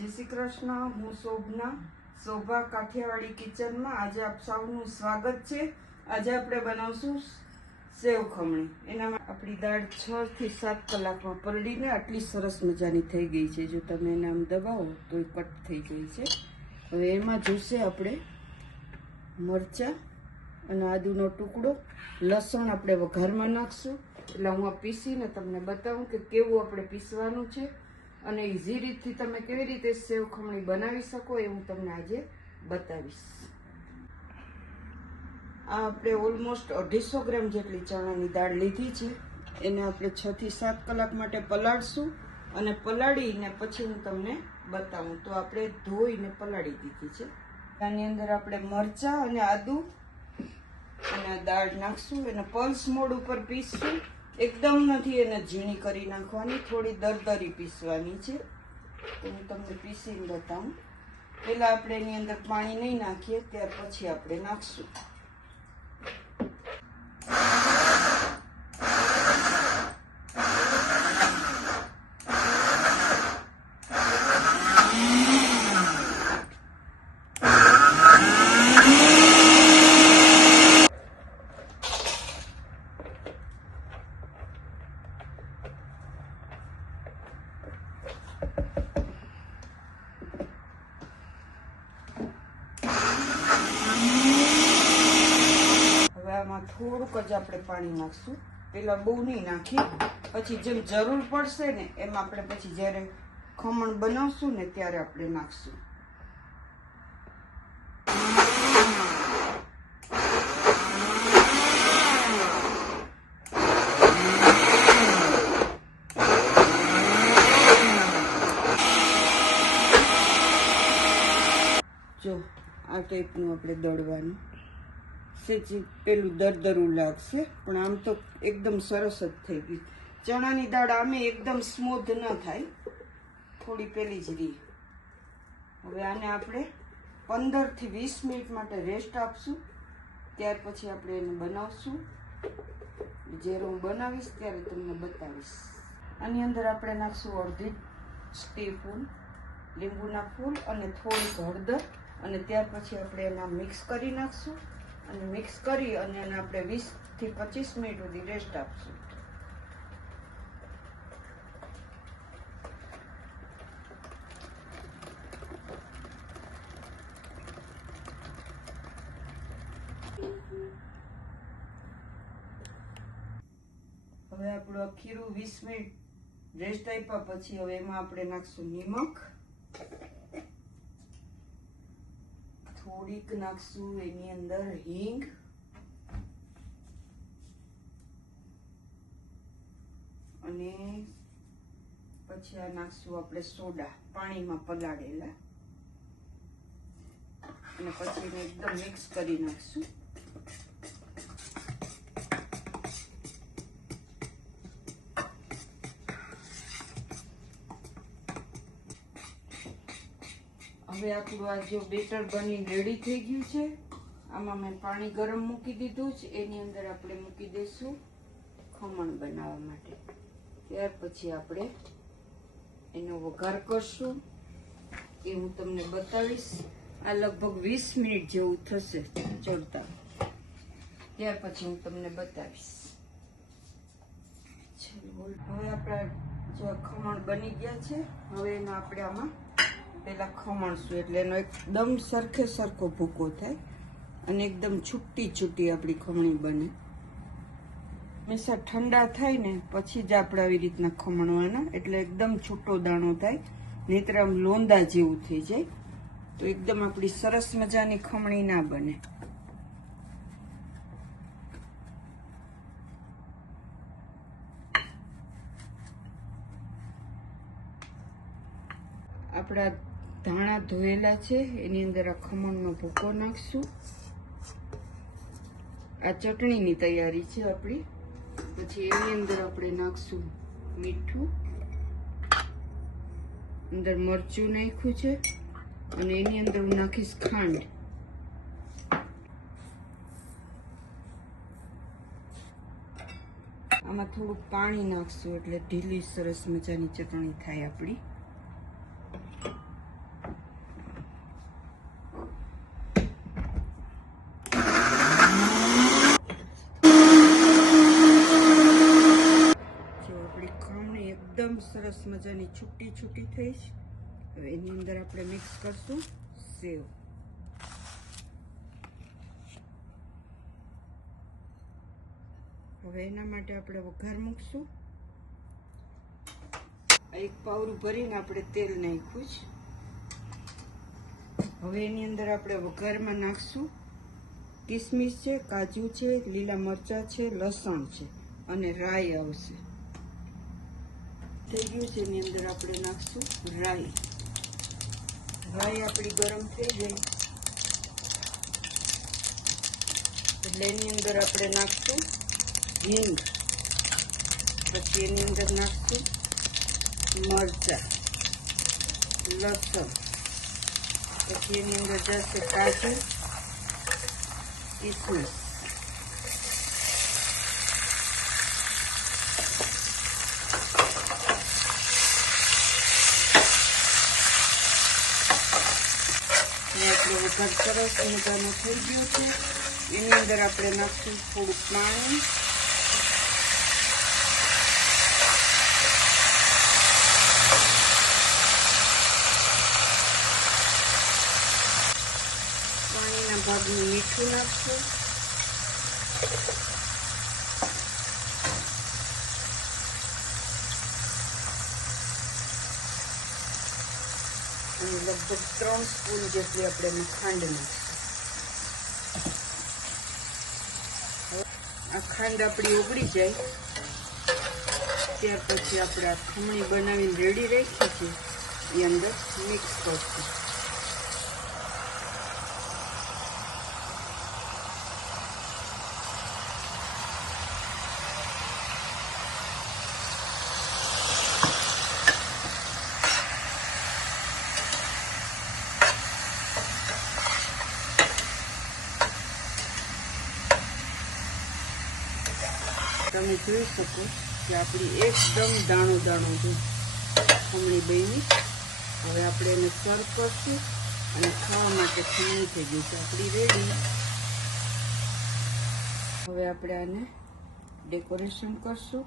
જય શ્રી કૃષ્ણ। હું શોભા કાઠિયાવાડી કિચનમાં આજે આપ સૌનું સ્વાગત છે। આજે આપણે બનાવશું સેવ ખમણી। એનામાં આપણી દાળ 6 થી 7 કલાકમાં પલળીને આટલી સરસ મજાની થઈ ગઈ છે। જો તમે એને આમ દબાવો તો એ કટ થઈ ગઈ છે। હવે એમાં જોશે આપણે મરચાં અને આદુનો ટુકડો, લસણ આપણે વઘારમાં નાખશું। એટલે હું આ પીસીને તમને બતાવું કે કેવું આપણે પીસવાનું છે અને ઈઝી રીતથી તમે કેવી રીતે સેવ ખમણી બનાવી શકો એ હું તમને આજે બતાવીશ। આ આપણે ઓલમોસ્ટ 250 ગ્રામ જેટલી ચણાની દાળ લીધી છે। એને આપણે 6 થી 7 કલાક માટે પલાળશું અને પલાળીને પછી હું તમને બતાવું। તો આપણે ધોઈને પલાળી દીધી છે। આની અંદર આપણે મરચાં અને આદુ અને દાળ નાખશું। એને પલ્સ મોડ ઉપર પીસશું। એકદમ નથી એને ઝીણી કરી નાખવાની, થોડી દરદરી પીસવાની છે। તો હું તમને પીસીને બતાવું। પહેલાં આપણે એની અંદર પાણી નહીં નાખીએ, ત્યાર પછી આપણે નાખશું। થોડુંક જ આપણે પાણી નાખશું, પેલા બહુ નહીં નાખી। પછી જેમ જરૂર પડશે ને એમ આપણે પછી જ્યારે ખમણ બનાવશું ને ત્યારે આપણે નાખશું। જો આ ટાઈપનું આપણે દળવાનું છે। પેલું દરદરું લાગશે પણ આમ તો એકદમ સરસ જ થઈ ગઈ। ચણાની દાળ આમે એકદમ સ્મૂથ ન થાય, થોડી પેલી જ રહી। હવે આને આપણે 15 થી 20 મિનિટ માટે રેસ્ટ આપશું, ત્યાર પછી આપણે એને બનાવશું। જ્યારે હું બનાવીશ ત્યારે તમને બતાવીશ। આની અંદર આપણે નાખશું અડધી ટીસ્પૂન લીંબુના ફૂલ અને થોડીક હળદર, અને ત્યાર પછી આપણે એના મિક્સ કરી નાખશું અને મિક્સ કરી અને એને આપણે 20 થી 25 મિનિટ સુધી રેસ્ટ આપશું। હવે આપણું આ ખીરું 20 મિનિટ રેસ્ટ આપ્યા પછી હવે એમાં આપણે નાખશું નિમક, થોડીક નાખશું એની અંદર હિંગ, અને પછી આ નાખશું આપણે સોડા પાણીમાં પલાળેલા, અને પછી એને એકદમ મિક્સ કરી નાખશું। હવે આપણું આ જો બેટર બની રેડી થઈ ગયું છે। આમાં મેં પાણી ગરમ મૂકી દીધું છે, એની અંદર આપણે મૂકી દઈશું ખમણ બનાવવા માટે। ત્યાર પછી આપણે એનો વઘાર કરશું, એ હું તમને બતાવીશ। આ લગભગ 20 મિનિટ જેવું થશે ચડતા, ત્યાર પછી હું તમને બતાવીશ। હવે આપણા જો ખમણ બની ગયા છે, હવે એનો આપણે આમાં પેલા ખમણશું એટલે એનો એકદમ સરખે સરખો ભૂકો થાય અને એકદમ છૂટી છૂટી આપણી ખમણી બને। હંમેશા ઠંડા થાય ને પછી જ આપણે આવી રીતના ખમણવાના, એટલે એકદમ છૂટો દાણો થાય, નહીતર આમ લોંદા જેવું થઈ જાય તો એકદમ આપણી સરસ મજાની ખમણી ના બને। આપણા ધાણા ધોયેલા છે, એની અંદર આ ખમણનો ભૂકો નાખશું। આ ચટણીની તૈયારી છે આપણી। પછી એની અંદર આપણે નાખશું મીઠું, અંદર મરચું નાખ્યું છે, અને એની અંદર હું નાખીશ ખાંડ। આમાં થોડુંક પાણી નાખશું એટલે ઢીલી સરસ મજાની ચટણી થાય આપણી। સરસ મજાની છૂટી છૂટી થઈ છે. હવે એની અંદર આપણે મિક્સ કરશું સેવ. હવે એના માટે આપણે વઘાર મૂકશું. એક પાવરું ભરીને આપણે તેલ નાખ્યું છે. હવે એની અંદર આપણે વઘારમાં નાખશું કિસમિસ છે, કાજુ છે, લીલા મરચાં છે, લસણ છે અને રાઈ આવશે. થઈ ગયું છે. એની અંદર આપણે નાખશું રાઈ. રાઈ આપણી ગરમ થઈ જાય એટલે એની અંદર આપણે નાખશું હિંગ. પછી એની અંદર નાખશું મરચાં, લસણ. પછી એની અંદર જશે કાજુ, કિસમિસ. આપણો વઘાર સરસ મજાનો થઈ ગયો છે. એની અંદર આપણે નાખશું થોડું પાણી. પાણીના ભાગનું મીઠું નાખશું. અને લગભગ 3 સ્પૂન જેટલી આપણે ખાંડ નાખીશું. આ ખાંડ આપણી ઓગળી જાય ત્યાર પછી આપણે આ ખમણી બનાવીને રેડી રાખી છે એ અંદર મિક્સ કરશું. તમે જોઈ શકો કે આપણી એકદમ દાણો દાણો છે ખમણી બની. હવે આપણે એને સર્વ કરશું અને ખાવા માટે ખમણી થઈ ગઈ છે આપણી રેડી. હવે આપણે આને ડેકોરેશન કરશું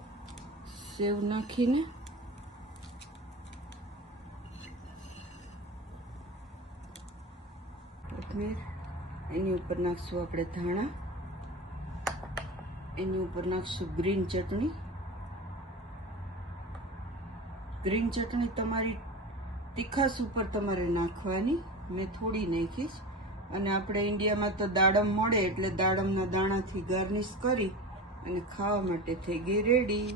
સેવ નાખીને. એની ઉપર નાખશું આપણે ધાણા. એની ઉપર નાખશું ગ્રીન ચટણી. ગ્રીન ચટણી તમારી તીખાસ ઉપર તમારે નાખવાની. મેં થોડી નાખીશ. અને આપણે ઇન્ડિયામાં તો દાડમ મળે એટલે દાડમના દાણાથી ગાર્નિશ કરી અને ખાવા માટે થઈ ગઈ રેડી.